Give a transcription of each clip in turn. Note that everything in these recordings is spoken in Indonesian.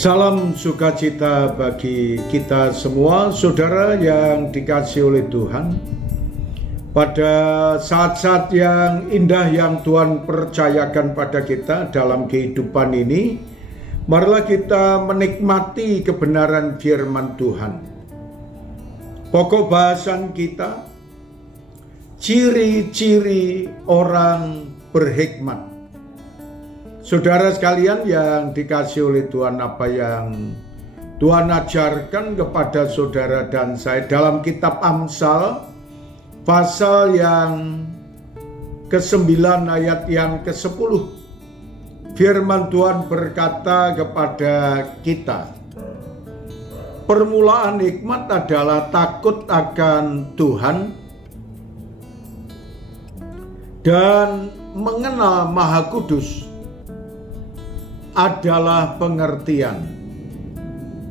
Salam sukacita bagi kita semua, saudara yang dikasihi oleh Tuhan. Pada saat-saat yang indah yang Tuhan percayakan pada kita dalam kehidupan ini, marilah kita menikmati kebenaran firman Tuhan. Pokok bahasan kita, ciri-ciri orang berhikmat. Saudara sekalian yang dikasihi oleh Tuhan, apa yang Tuhan ajarkan kepada saudara dan saya dalam kitab Amsal pasal yang ke-9 ayat yang ke-10. Firman Tuhan berkata kepada kita, permulaan hikmat adalah takut akan Tuhan dan mengenal Maha Kudus adalah pengertian.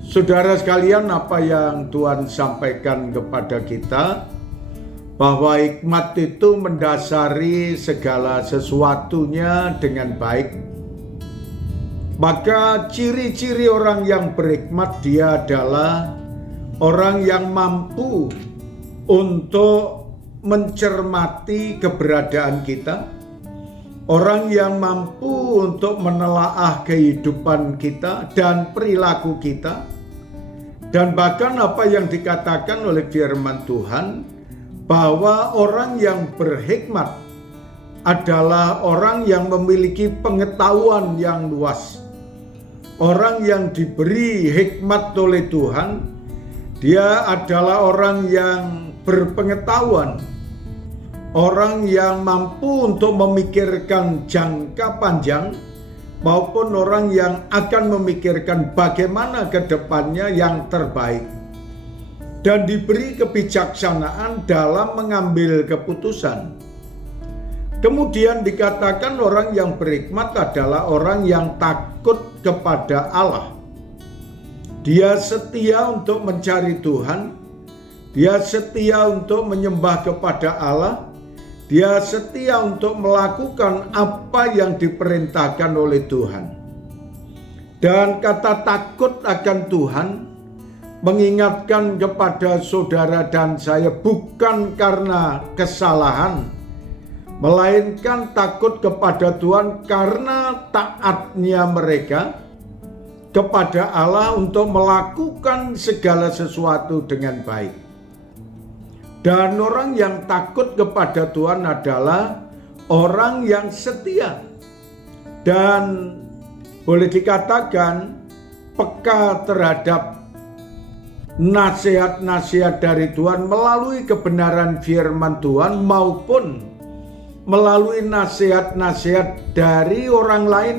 Saudara sekalian, apa yang Tuhan sampaikan kepada kita, bahwa hikmat itu mendasari segala sesuatunya dengan baik. Maka ciri-ciri orang yang berhikmat, dia adalah orang yang mampu untuk mencermati keberadaan kita, orang yang mampu untuk menelaah kehidupan kita dan perilaku kita, dan bahkan apa yang dikatakan oleh firman Tuhan, bahwa orang yang berhikmat adalah orang yang memiliki pengetahuan yang luas. Orang yang diberi hikmat oleh Tuhan, dia adalah orang yang berpengetahuan, orang yang mampu untuk memikirkan jangka panjang, maupun orang yang akan memikirkan bagaimana ke depannya yang terbaik, dan diberi kebijaksanaan dalam mengambil keputusan. Kemudian dikatakan orang yang berhikmat adalah orang yang takut kepada Allah. Dia setia untuk mencari Tuhan, dia setia untuk menyembah kepada Allah, dia setia untuk melakukan apa yang diperintahkan oleh Tuhan. Dan kata takut akan Tuhan mengingatkan kepada saudara dan saya bukan karena kesalahan, melainkan takut kepada Tuhan karena taatnya mereka kepada Allah untuk melakukan segala sesuatu dengan baik. Dan orang yang takut kepada Tuhan adalah orang yang setia dan boleh dikatakan peka terhadap nasihat-nasihat dari Tuhan melalui kebenaran firman Tuhan maupun melalui nasihat-nasihat dari orang lain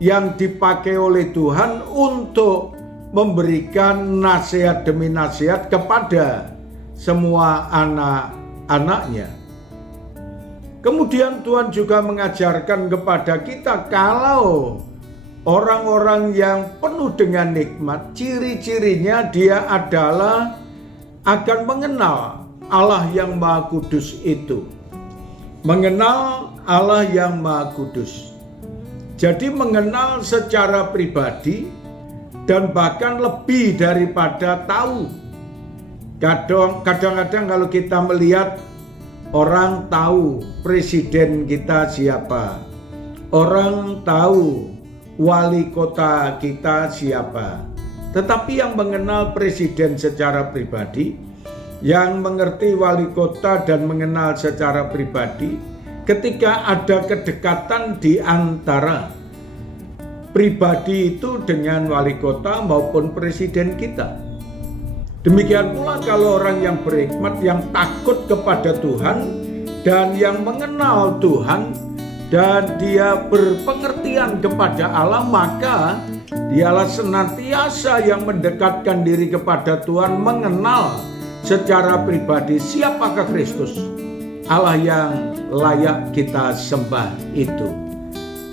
yang dipakai oleh Tuhan untuk memberikan nasihat demi nasihat kepada semua anak-anaknya. Kemudian Tuhan juga mengajarkan kepada kita, kalau orang-orang yang penuh dengan nikmat, ciri-cirinya dia adalah akan mengenal Allah yang Maha Kudus itu. Mengenal Allah yang Maha Kudus. Jadi mengenal secara pribadi dan bahkan lebih daripada tahu. Kadang-kadang kalau kita melihat orang tahu presiden kita siapa, orang tahu wali kota kita siapa, tetapi yang mengenal presiden secara pribadi, yang mengerti wali kota dan mengenal secara pribadi, ketika ada kedekatan di antara pribadi itu dengan wali kota maupun presiden kita. Demikian pula kalau orang yang berhikmat, yang takut kepada Tuhan dan yang mengenal Tuhan dan dia berpengertian kepada Allah, maka dialah senantiasa yang mendekatkan diri kepada Tuhan, mengenal secara pribadi siapakah Kristus, Allah yang layak kita sembah itu.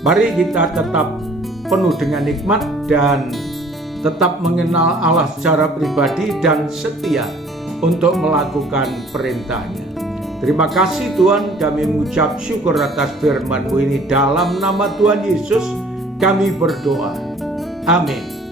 Mari kita tetap penuh dengan nikmat dan tetap mengenal Allah secara pribadi dan setia untuk melakukan perintahnya. Terima kasih Tuhan, kami mengucap syukur atas firman-Mu ini. Dalam nama Tuhan Yesus kami berdoa. Amin.